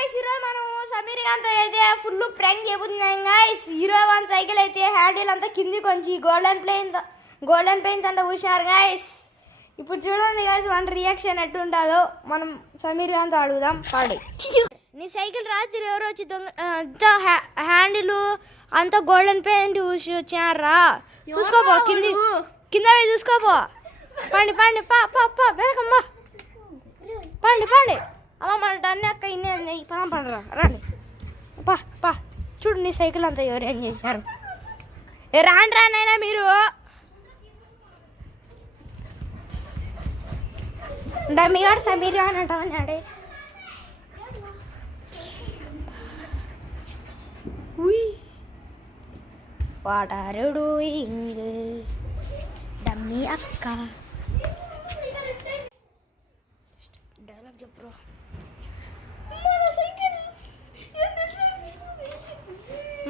Guys ఈరోజు మనం సమీర్ గాంతో అయితే ఫుల్ ప్రాంక్ చేయబోతున్నాం గైస్. హీరో వన్ సైకిల్ అయితే హ్యాండిల్ అంతా కింది కొంచెం గోల్డెన్ పెయింట్ అంతా ఊసారు గైస్. ఇప్పుడు చూడండి గైస్ మన రియాక్షన్ ఎట్టుంటుందో మనం సమీర్ గాంతో అడుగుదాం. పాడి నీ సైకిల్ రాత్రి ఎవరు వచ్చి దొంగ హ్యాండిల్ అంతా గోల్డెన్ పెయింట్ ఊసి వచ్చారా? చూసుకోపో కింద చూసుకోపో. పండి పండి పా పా పా బెరకమ్మా పండి పండి అమ్మ మన దాన్ని అక్క ఇన్ని పండరా రండి పా పా. చూడు నీ సైకిల్ అంతా ఎవరు ఏం చేశారు? రాండి రానైనా మీరు డమ్మిగాడు సమీర్ రాని అంటామన్నాడే. What are you doing dummy అక్క? డైలాగ్ చెప్పు.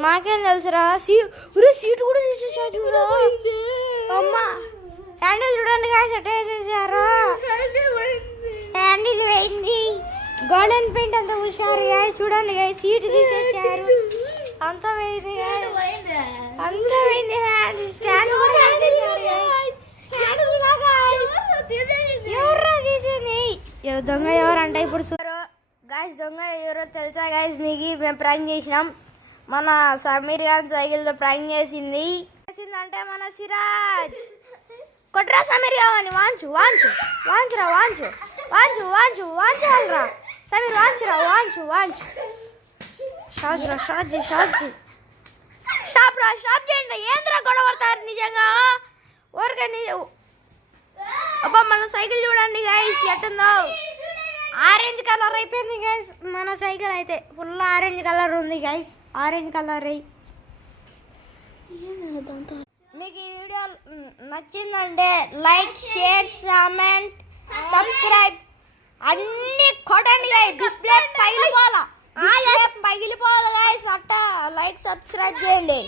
మాకేం తెలుసురా? సీటు కూడా తీసేసా చూడరా అమ్మా. హ్యాండిల్ చూడండి గాయస్ ఎట్ట వేసేసారు. హ్యాండిల్ పోయింది, గోల్డెన్ పెయింట్ అంతా పూసారు గాయస్. చూడండి గాయస్ సీటు తీసేసారు, అంతా పోయింది అంతా పోయింది. స్టాండ్ ఎవరు తీసేది? దొంగ ఎవరంట ఇప్పుడు గాయస్? దొంగ ఎవరో తెలుసా గాయస్ మీకు? మేము ప్రాంక్ చేసినాం. మన సమీర్ గాన్ సైకిల్తో ప్రాంక్ చేసింది అంటే మన సిరాజ్. కొట్రా సమీర్ కావని వాంచు వాంచు వాంచురా వాంచు వాంచు వాంచు వాంచాలరా సమీర్ వాంచురా వాంచు వాంచు. షాజ్రా షాజీ స్టాప్ రా, స్టాప్ చేయండి. ఏంద్రా గొడవ పడతారు నిజంగా ఊరికే. అబ్బా మన సైకిల్ చూడండి గైస్ ఎట్టుందో. ఆరెంజ్ కలర్ అయిపోయింది గైస్ మన సైకిల్ అయితే. ఫుల్ ఆరెంజ్ కలర్ ఉంది గైస్, ఆరెంజ్ కలర్ అయ్యి. మీకు ఈ వీడియో నచ్చిందంటే లైక్, షేర్, కామెంట్, సబ్స్క్రైబ్ అన్ని కొట్టండి గైస్. డిస్ప్లే పగిలిపోవాలా గైస్, అట్ట లైక్ సబ్స్క్రైబ్ చేయండి.